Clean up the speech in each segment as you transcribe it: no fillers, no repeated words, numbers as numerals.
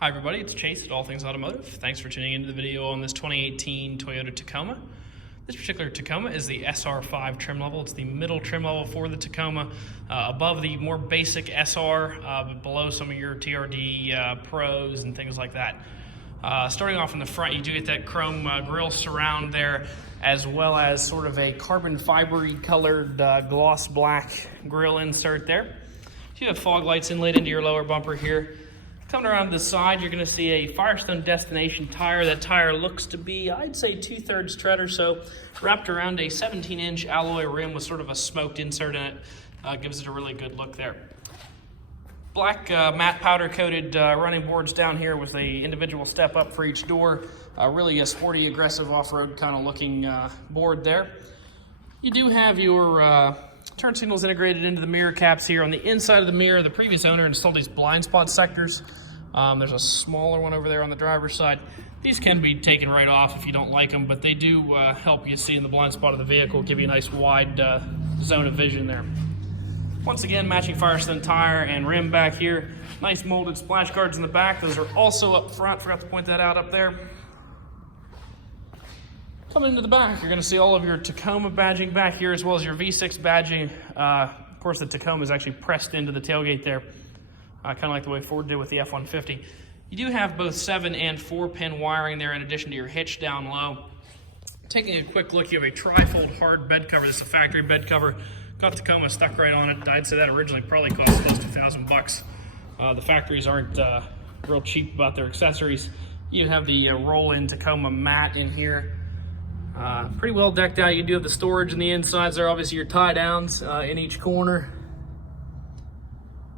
Hi everybody, it's Chase at All Things Automotive. Thanks for tuning into the video on this 2018 Toyota Tacoma. This particular Tacoma is the SR5 trim level. It's the middle trim level for the Tacoma, above the more basic SR, but below some of your TRD Pros and things like that. Starting off in the front, you do get that chrome grille surround there, as well as sort of a carbon fiber-y colored gloss black grille insert there. You have fog lights inlaid into your lower bumper here. Coming around to the side, you're going to see a Firestone Destination tire. That tire looks to be, I'd say, 2/3 tread or so, wrapped around a 17-inch alloy rim with sort of a smoked insert in it. Gives it a really good look there. Black matte powder-coated running boards down here with the individual step up for each door. Really a sporty, aggressive off-road kind of looking board there. You do have your turn signals integrated into the mirror caps here. On the inside of the mirror, the previous owner installed these blind spot sectors. There's a smaller one over there on the driver's side. These can be taken right off if you don't like them, but they do help you see in the blind spot of the vehicle, give you a nice wide zone of vision there. Once again, matching Firestone tire and rim back here. Nice molded splash guards in the back. Those are also up front. Forgot to point that out up there. Coming into the back, you're going to see all of your Tacoma badging back here, as well as your V6 badging. Of course, the Tacoma is actually pressed into the tailgate there, kind of like the way Ford did with the F-150. You do have both 7 and 4-pin wiring there in addition to your hitch down low. Taking a quick look, you have a tri-fold hard bed cover. This is a factory bed cover. Got Tacoma stuck right on it. I'd say that originally probably cost close to $1,000. The factories aren't real cheap about their accessories. You have the roll-in Tacoma mat in here. Pretty well decked out. You do have the storage in the insides there, obviously your tie downs in each corner,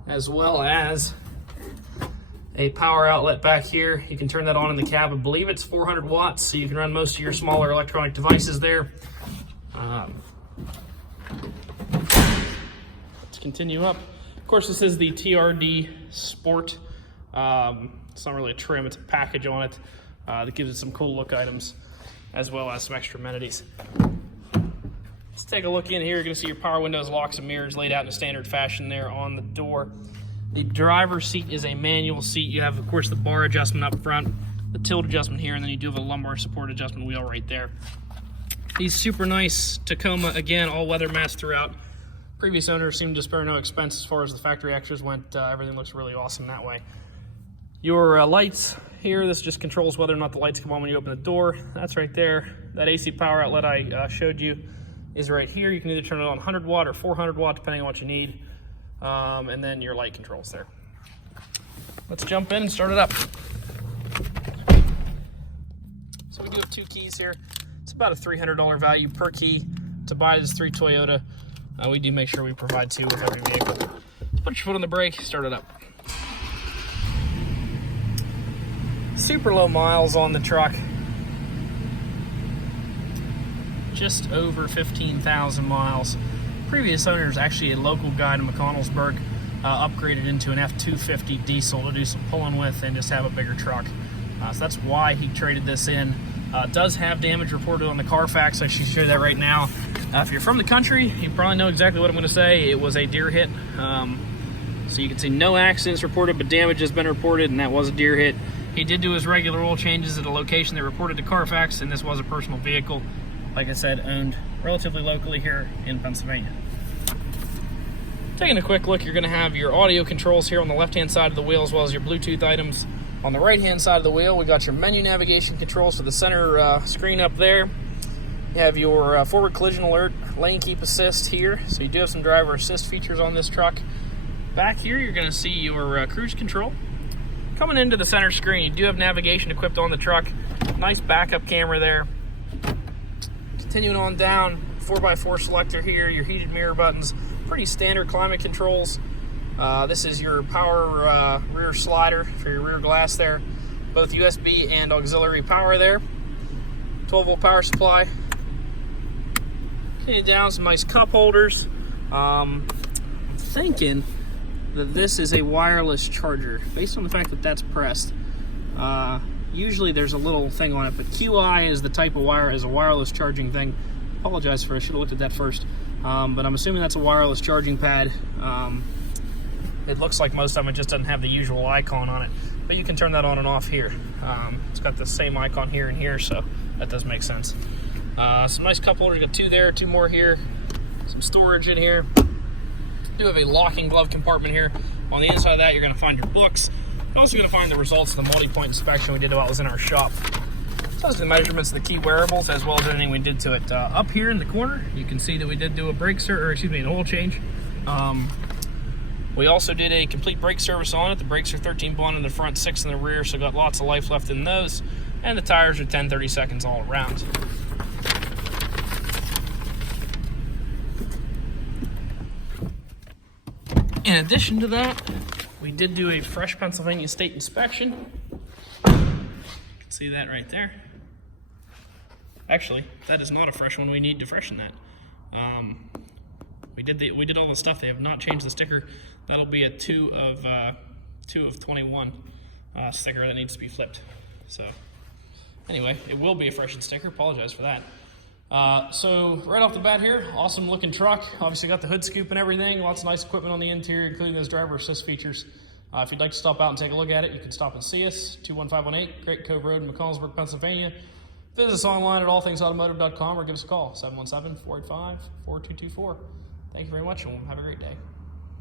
as well as a power outlet back here. You can turn that on in the cab. I believe it's 400 watts, so you can run most of your smaller electronic devices there. Let's continue up. Of course, this is the TRD-SPORT. It's not really a trim, it's a package on it that gives it some cool look items, as well as some extra amenities. Let's take a look in here. You're going to see your power windows, locks, and mirrors laid out in a standard fashion there on the door. The driver's seat is a manual seat. You have, of course, the bar adjustment up front, the tilt adjustment here, and then you do have a lumbar support adjustment wheel right there. These super nice Tacoma, again, all-weather mats throughout. Previous owners seemed to spare no expense as far as the factory extras went. Everything looks really awesome that way. Your lights here, this just controls whether or not the lights come on when you open the door. That's right there. That AC power outlet I showed you is right here. You can either turn it on 100 watt or 400 watt, depending on what you need. And then your light controls there. Let's jump in and start it up. So we do have 2 keys here. It's about a $300 value per key. To buy this through Toyota, we do make sure we provide 2 with every vehicle. Let's put your foot on the brake, start it up. Super low miles on the truck. Just over 15,000 miles. Previous owner is actually a local guy in McConnellsburg, upgraded into an F-250 diesel to do some pulling with and just have a bigger truck. So that's why he traded this in. Does have damage reported on the Carfax. I should show you that right now. If you're from the country, you probably know exactly what I'm going to say. It was a deer hit. So you can see no accidents reported, but damage has been reported, and that was a deer hit. He did do his regular oil changes at a location that reported to Carfax, and this was a personal vehicle, like I said, owned relatively locally here in Pennsylvania. Taking a quick look, you're going to have your audio controls here on the left-hand side of the wheel, as well as your Bluetooth items. On the right-hand side of the wheel, we got your menu navigation controls for the center screen up there. You have your forward collision alert, lane keep assist here, so you do have some driver assist features on this truck. Back here, you're going to see your cruise control. Coming into the center screen, you do have navigation equipped on the truck. Nice backup camera there. Continuing on down, 4x4 selector here, your heated mirror buttons, pretty standard climate controls. This is your power rear slider for your rear glass there. Both USB and auxiliary power there. 12-volt power supply. Continuing down, some nice cup holders. I'm thinking that this is a wireless charger based on the fact that that's pressed. Usually there's a little thing on it, but QI is the type of wire, is a wireless charging thing. Apologize for, I should have looked at that first. But I'm assuming that's a wireless charging pad. It looks like most of them, it just doesn't have the usual icon on it. but you can turn that on and off here. It's got the same icon here and here, so that does make sense. Some nice cup holders. You got 2 there, 2 more here. Some storage in here. You do have a locking glove compartment here. On the inside of that, you're going to find your books. You're also going to find the results of the multi-point inspection we did while it was in our shop. So that's the measurements of the key wearables, as well as anything we did to it. Up here in the corner, you can see that we did do a an oil change. We also did a complete brake service on it. The brakes are 13-blunt in the front, 6 in the rear, so got lots of life left in those. And the tires are 10-30 seconds all around. In addition to that, we did do a fresh Pennsylvania state inspection. You can see that right there. Actually, that is not a fresh one. We need to freshen that. We did all the stuff. They have not changed the sticker. That'll be a 2 of 21 sticker that needs to be flipped. So anyway, it will be a freshened sticker. Apologize for that. So right off the bat here, awesome looking truck. Obviously got the hood scoop and everything. Lots of nice equipment on the interior, including those driver assist features. If you'd like to stop out and take a look at it, you can stop and see us. 21518 Great Cove Road in McConnellsburg, Pennsylvania. Visit us online at allthingsautomotive.com or give us a call, 717-485-4224. Thank you very much, and have a great day.